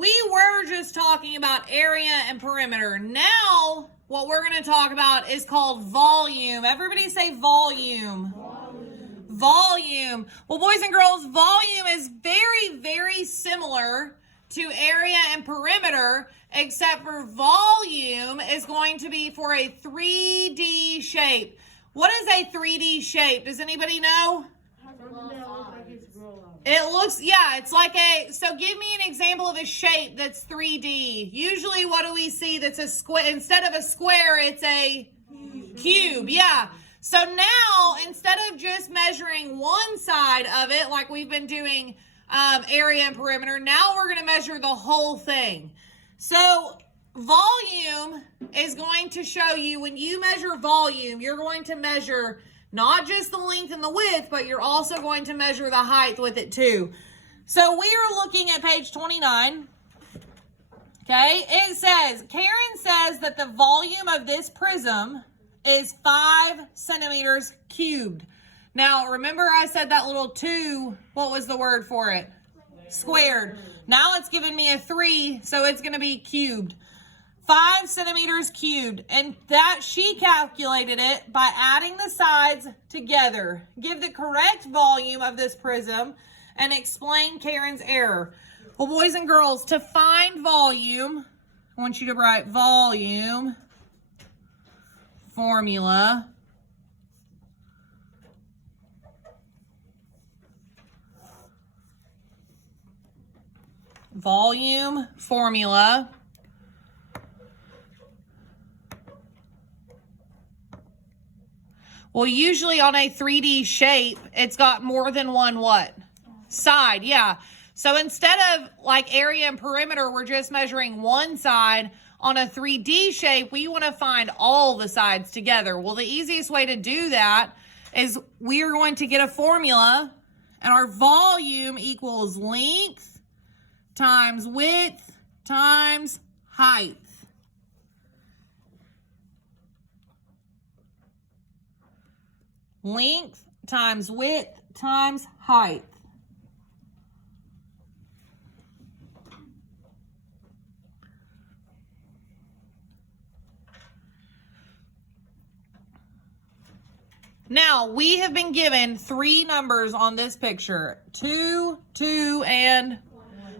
we were just talking about area and perimeter. Now, what we're going to talk about is called volume. Everybody say volume. Volume. Well, boys and girls, volume is very, very similar to area and perimeter, except for volume is going to be for a 3D shape. What is a 3D shape? Does anybody know? It looks, yeah, it's like so give me an example of a shape that's 3D. Usually what do we see that's a square? Instead of a square, it's a cube. Yeah. So now, instead of just measuring one side of it, like we've been doing area and perimeter, now we're going to measure the whole thing. So volume is going to show you, when you measure volume, you're going to measure not just the length and the width, but you're also going to measure the height with it too. So we are looking at page 29. Okay, it says, Karen says that the volume of this prism is 5 centimeters cubed. Now, remember I said that little 2, what was the word for it? Squared. Now it's giving me a 3, so it's going to be cubed. 5 centimeters cubed, and that she calculated it by adding the sides together. Give the correct volume of this prism and explain Karen's error. Well, boys and girls, to find volume, I want you to write volume formula. Volume formula. Well, usually on a 3D shape, it's got more than one what? Side, yeah. So instead of like area and perimeter, we're just measuring one side. On a 3D shape, we want to find all the sides together. Well, the easiest way to do that is we are going to get a formula, and our volume equals length times width times height. Length times width times height. Now, we have been given 3 numbers on this picture. 2, 2, and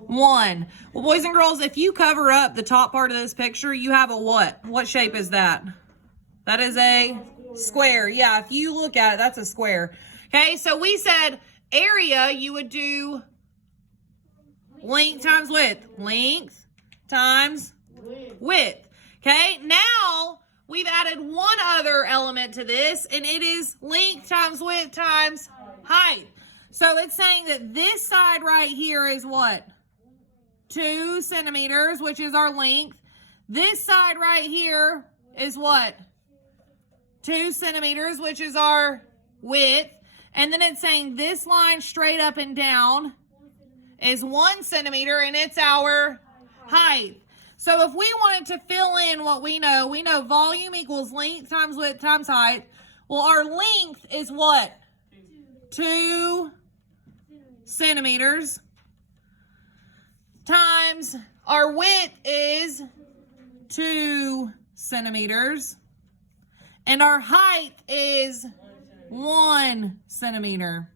1. Well, boys and girls, if you cover up the top part of this picture, you have a what? What shape is that? That is a square. Yeah, if you look at it, that's a square. Okay, so we said area, you would do length times width. Length times width. Okay, now we've added one other element to this, and it is length times width times height. So it's saying that this side right here is what? 2 centimeters, which is our length. This side right here is what? 2 centimeters, which is our width. And then it's saying this line straight up and down is 1 centimeter, and it's our height. So if we wanted to fill in what we know volume equals length times width times height. Well, our length is what? 2 centimeters. Times our width is 2 centimeters. And our height is 1 centimeter.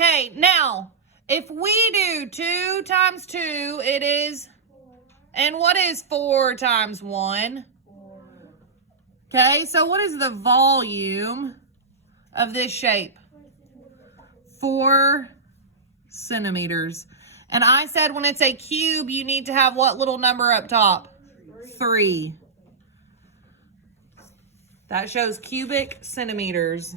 Okay, now, if we do 2 times 2, it is, and what is 4 times 1? Okay, so what is the volume of this shape? 4 centimeters. And I said when it's a cube, you need to have what little number up top? 3. That shows cubic centimeters.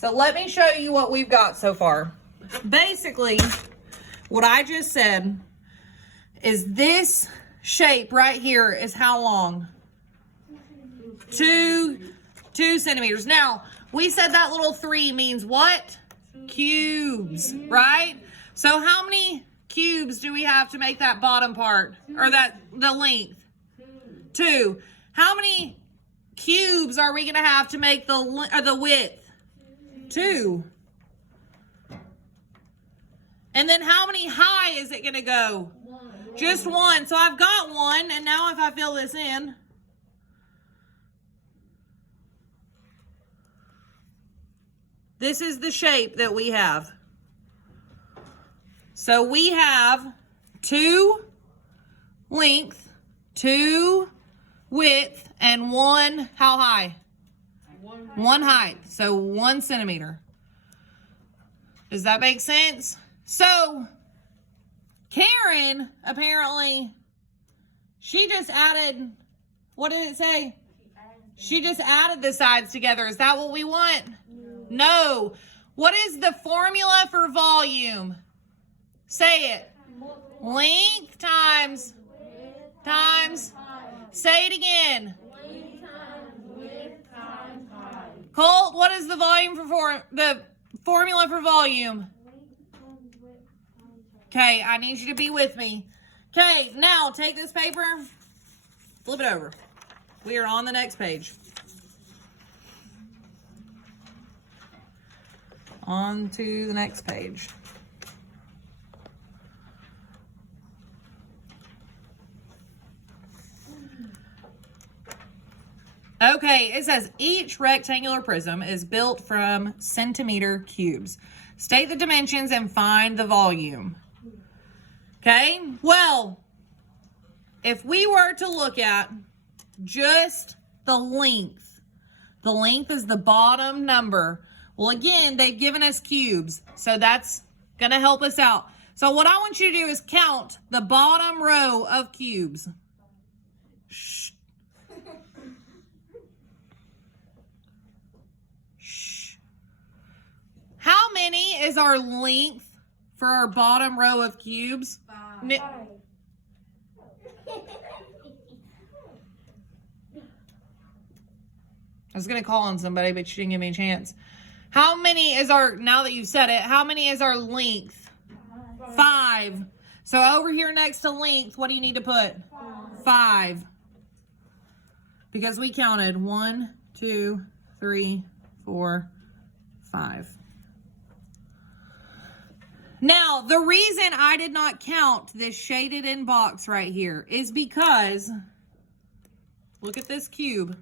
So let me show you what we've got so far. Basically, what I just said is this shape right here is how long? 2 centimeters. Now, we said that little 3 means what? Cubes, right? So how many cubes do we have to make that bottom part, or the length? 2. How many cubes are we going to have to make the width? 2. And then how many high is it going to go? Just 1. So I've got 1, and now if I fill this in, this is the shape that we have. So we have 2 length, 2 width, and 1, how high? 1 height. So 1 centimeter. Does that make sense? So Karen, apparently, she just added, what did it say? She just added the sides together. Is that what we want? No. What is the formula for volume? Say it. Length times. Say it again. Colt, what is the the formula for volume? Okay, I need you to be with me. Okay, now take this paper, flip it over. We are on the next page. On to the next page. Okay, it says each rectangular prism is built from centimeter cubes. State the dimensions and find the volume. Okay, well, if we were to look at just the length is the bottom number. Well, again, they've given us cubes, so that's going to help us out. So what I want you to do is count the bottom row of cubes. Shh. Shh. How many is our length for our bottom row of cubes? 5. I was going to call on somebody, but you didn't give me a chance. How many is now that you've said it, how many is our length? 5. So over here next to length, what do you need to put? 5. Because we counted 1, 2, 3, 4, 5. Now, the reason I did not count this shaded in box right here is because, look at this cube.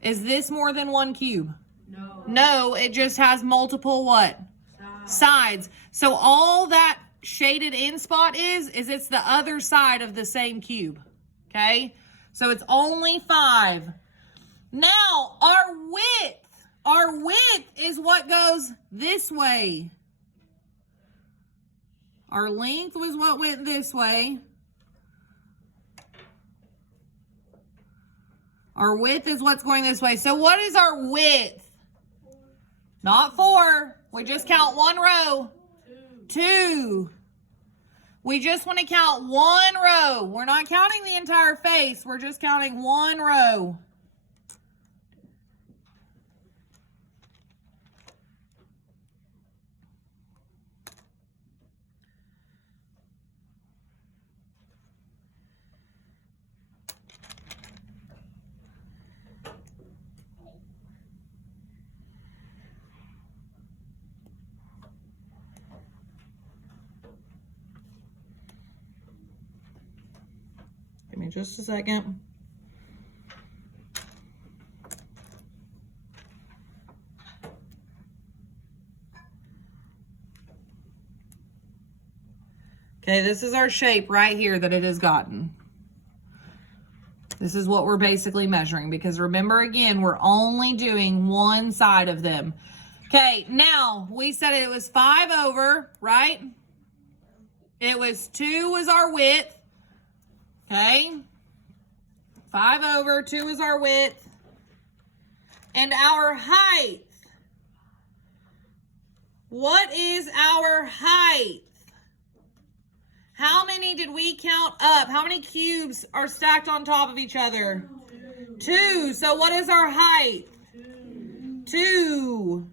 Is this more than 1 cube? No. No, it just has multiple what? Sides. So all that shaded in spot is it's the other side of the same cube. Okay? So it's only 5. Now, our width is what goes this way. Our length was what went this way. Our width is what's going this way. So what is our width? Not 4. We just count 1 row. 2. We just want to count 1 row. We're not counting the entire face. We're just counting 1 row. Give me just a second. Okay, this is our shape right here that it has gotten. This is what we're basically measuring because remember again, we're only doing one side of them. Okay, now we said it was 5 over, right? It was 2 was our width. Okay, 5 over, 2 is our width. And our height. What is our height? How many did we count up? How many cubes are stacked on top of each other? 2. So what is our height? 2.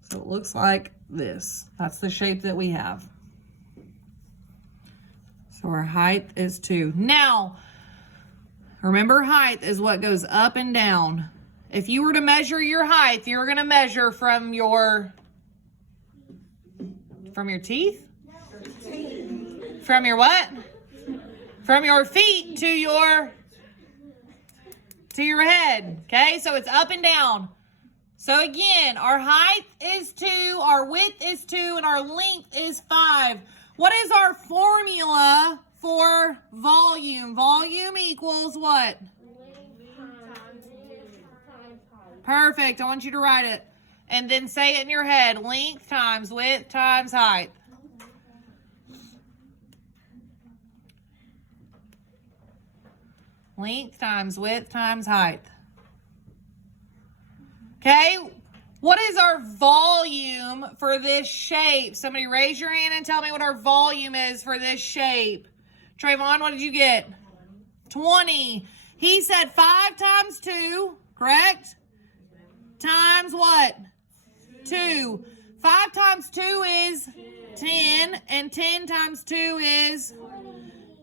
So it looks like this. That's the shape that we have. So our height is 2. Now, remember, height is what goes up and down. If you were to measure your height, you're going to measure from your teeth? From your what? From your feet to your head. Okay, so it's up and down. So again, our height is 2, our width is 2, and our length is 5. What is our formula for volume? Volume equals what? Perfect. I want you to write it. And then say it in your head. Length times width times height. Length times width times height. Okay, what is our volume for this shape? Somebody raise your hand and tell me what our volume is for this shape. Trayvon, what did you get? 20. He said 5 times 2, correct? Times what? 2. 5 times 2 is 10, and 10 times 2 is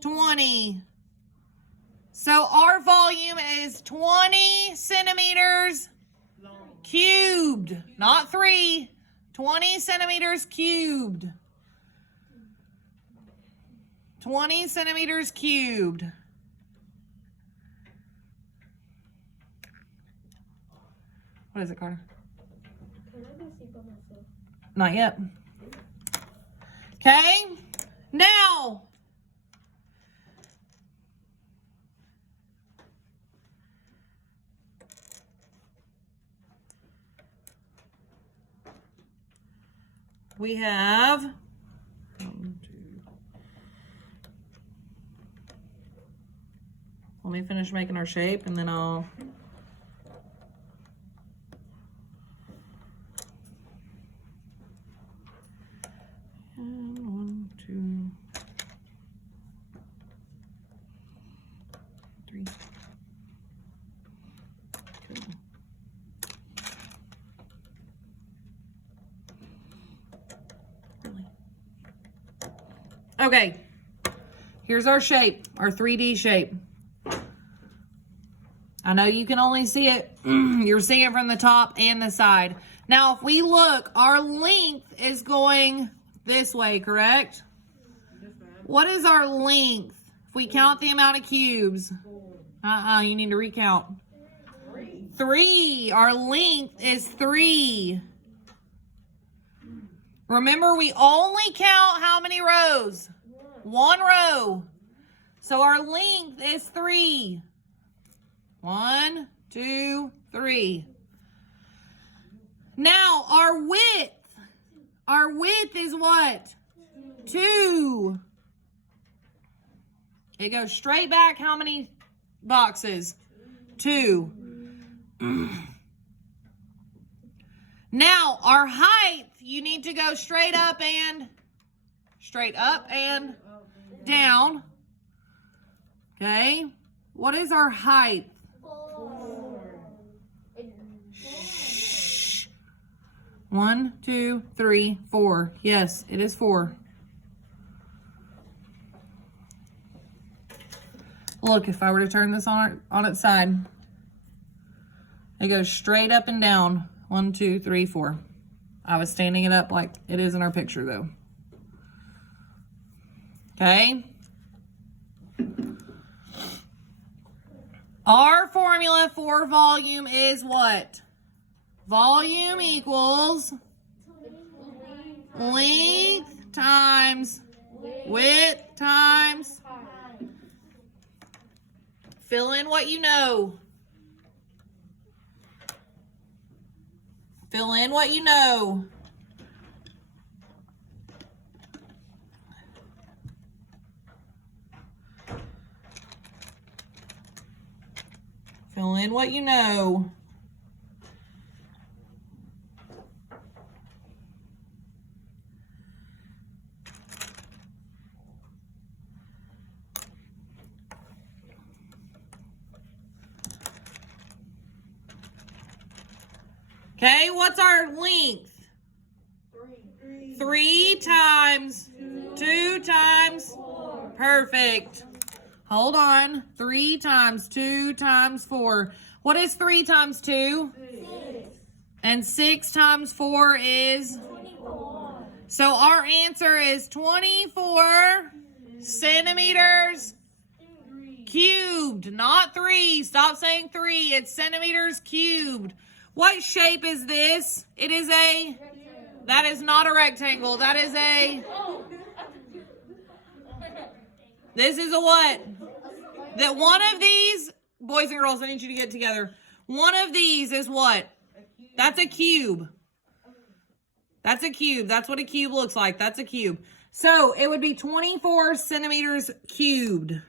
20. So our volume is 20 centimeters cubed, not 3. 20 centimeters cubed. 20 centimeters cubed. What is it, Carter? Can I go see by myself? Not yet. Okay, now we have 1, 2. Let me finish making our shape and then I'll and 1, 2, 3. Cool. Okay, here's our shape, our 3D shape. I know you can only see it, you're seeing it from the top and the side. Now, if we look, our length is going this way, correct? What is our length? If we count the amount of cubes. You need to recount. 3. Our length is 3. Remember, we only count how many rows? 1 row. So our length is 3. 1, 2, 3. Now, our width is what? 2. It goes straight back how many boxes? 2. Now, our height, you need to go straight up and down. Okay. What is our height? 4. 1, 2, 3, 4. Yes, it is 4. Look, if I were to turn this on its side, it goes straight up and down. 1, 2, 3, 4. I was standing it up like it is in our picture, though. Okay. Our formula for volume is what? Volume equals length times width times. Fill in what you know. Fill in what you know. Fill in what you know. Okay, what's our length? 3 times 2 times 4. Perfect. Hold on. 3 times 2 times 4. What is 3 times 2? 6. And 6 times 4 is? 24. So our answer is 24 centimeters cubed, not 3. Stop saying 3. It's centimeters cubed. What shape is this? It is a... That is not a rectangle. That is a... This is a what? That one of these, boys and girls, I need you to get together. One of these is what? That's a cube. That's a cube. That's what a cube looks like. That's a cube. So it would be 24 centimeters cubed.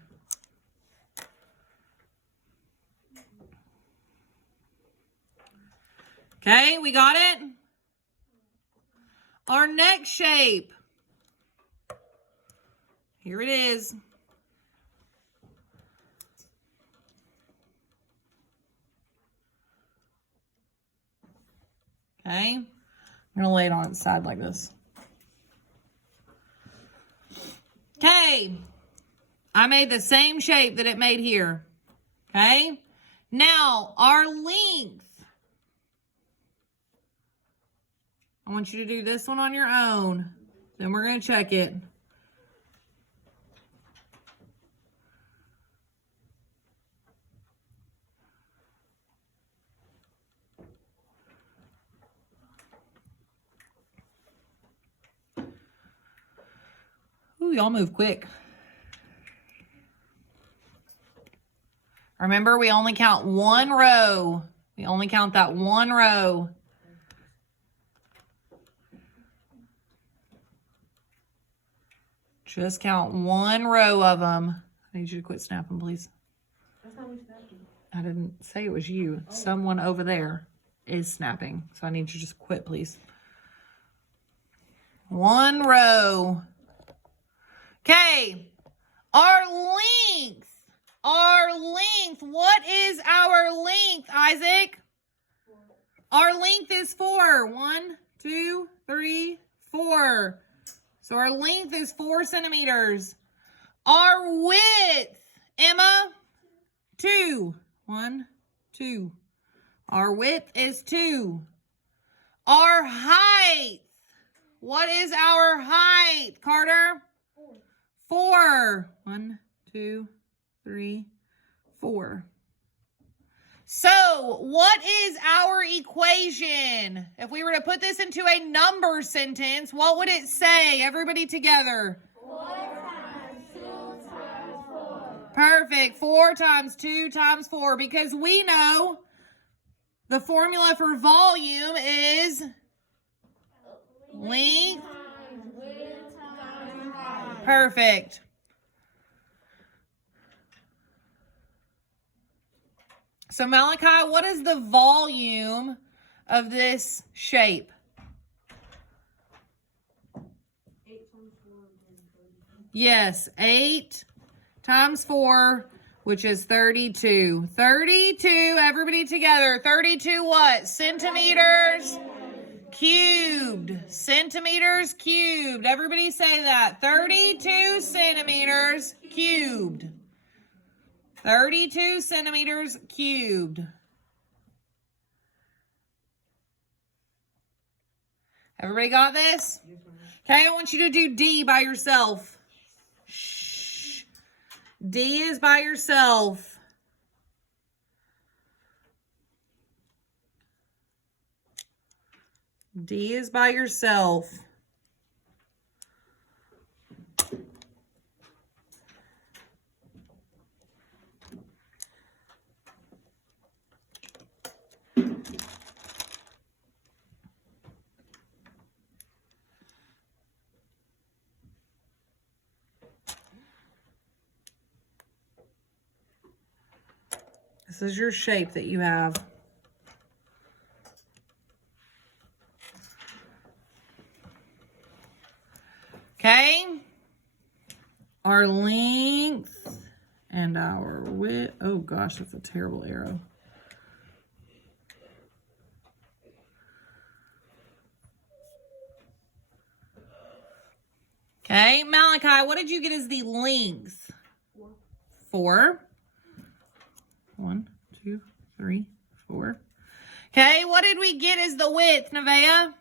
Okay, we got it? Our next shape. Here it is. Okay, I'm going to lay it on its side like this. Okay, I made the same shape that it made here. Okay, now our length. I want you to do this one on your own. Then we're going to check it. Ooh, y'all move quick. Remember, we only count one row. We only count that one row. Just count one row of them. I need you to quit snapping, please. That's not me snapping. I didn't say it was you. Oh. Someone over there is snapping. So I need you to just quit, please. One row. Okay. Our length. Our length. What is our length, Isaac? 4. Our length is 4. 1, 2, 3, 4. So our length is 4 centimeters. Our width, Emma, 2. 1, 2. Our width is 2. Our height. What is our height, Carter? 4. 1, 2, 3, 4. So, what is our equation? If we were to put this into a number sentence, what would it say? Everybody together. 4 times 2 times 4. Perfect. 4 times 2 times 4. Because we know the formula for volume is length Times width times height. Perfect. So Malachi, what is the volume of this shape? 8 times 4 is 30. Yes, 8 times 4, which is 32. 32, everybody together. 32 what? Centimeters cubed. Centimeters cubed. Everybody say that. 32 centimeters cubed. 32 centimeters cubed. Everybody got this? Okay, I want you to do D by yourself. Shh. D is by yourself. D is by yourself. This is your shape that you have. Okay. Our length and our width. Oh gosh, that's a terrible arrow. Okay, Malachi, what did you get as the length? 4. 1, 2, 3, 4. Okay, what did we get as the width, Nevaeh?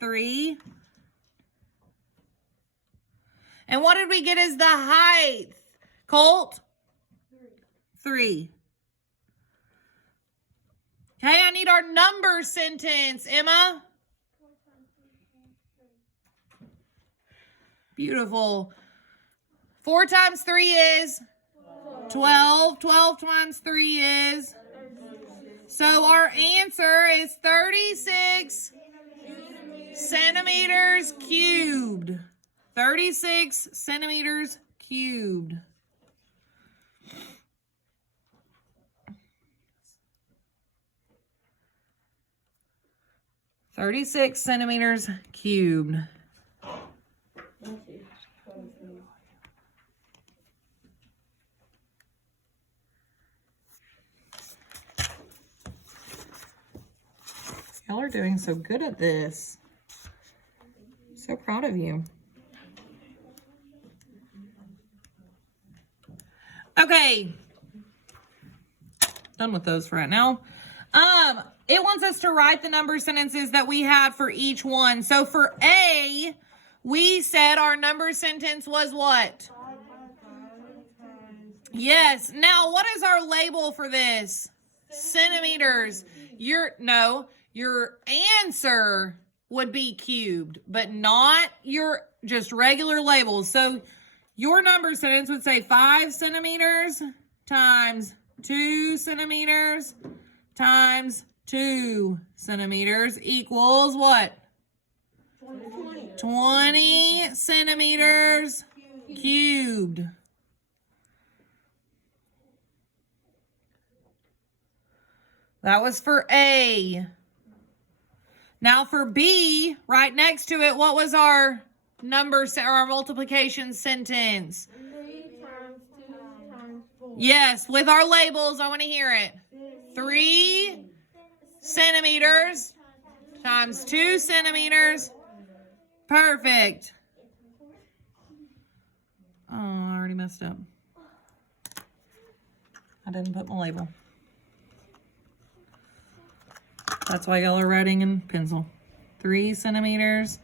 3. And what did we get as the height? Colt? 3. Okay, I need our number sentence. Emma? Beautiful. 4 times 3 is 12. 12 times 3 is. So our answer is 36 centimeters cubed. 36 centimeters cubed. $36 centimeters cubed. Y'all are doing so good at this. So proud of you. Okay. Done with those for right now. It wants us to write the number sentences that we had for each one. So for A, we said our number sentence was what? Yes. Now, what is our label for this? Centimeters. Your answer would be cubed, but not your just regular labels. So your number sentence would say 5 centimeters times 2 centimeters times 2 centimeters equals what? 20 centimeters cubed. That was for A. Now for B, right next to it, what was our number or our multiplication sentence? 3 times 2 times 4. Yes, with our labels, I want to hear it. 3 centimeters times 2 centimeters. Perfect. Oh, I already messed up. I didn't put my label. That's why y'all are writing in pencil. 3 centimeters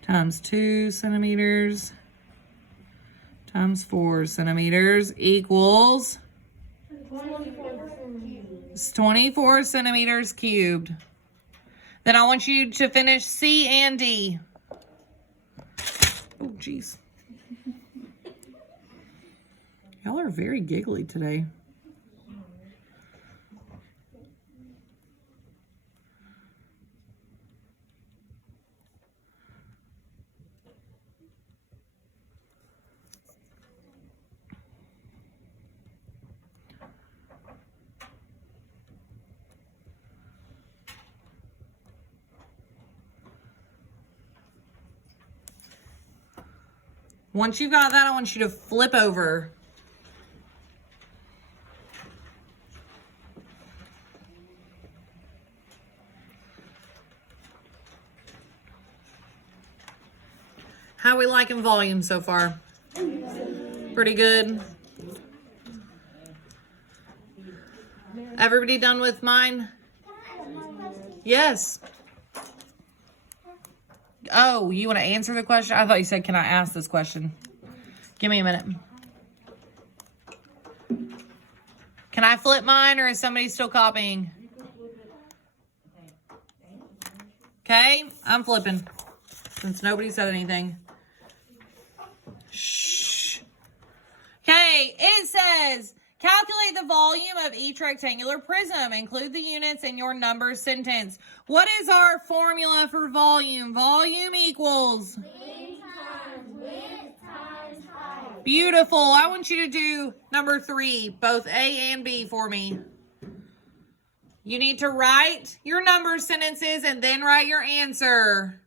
times 2 centimeters times 4 centimeters equals 24 centimeters cubed. Then I want you to finish C and D. Oh, geez. Y'all are very giggly today. Once you got that, I want you to flip over. How we liking volume so far? Pretty good. Everybody done with mine? Yes. Oh, you want to answer the question? I thought you said, can I ask this question? Give me a minute. Can I flip mine or is somebody still copying? Okay, I'm flipping since nobody said anything. Shh. Okay, it says, calculate the volume of each rectangular prism. Include the units in your number sentence. What is our formula for volume? Volume equals? Length times width times height. Beautiful. I want you to do number 3, both A and B for me. You need to write your number sentences and then write your answer.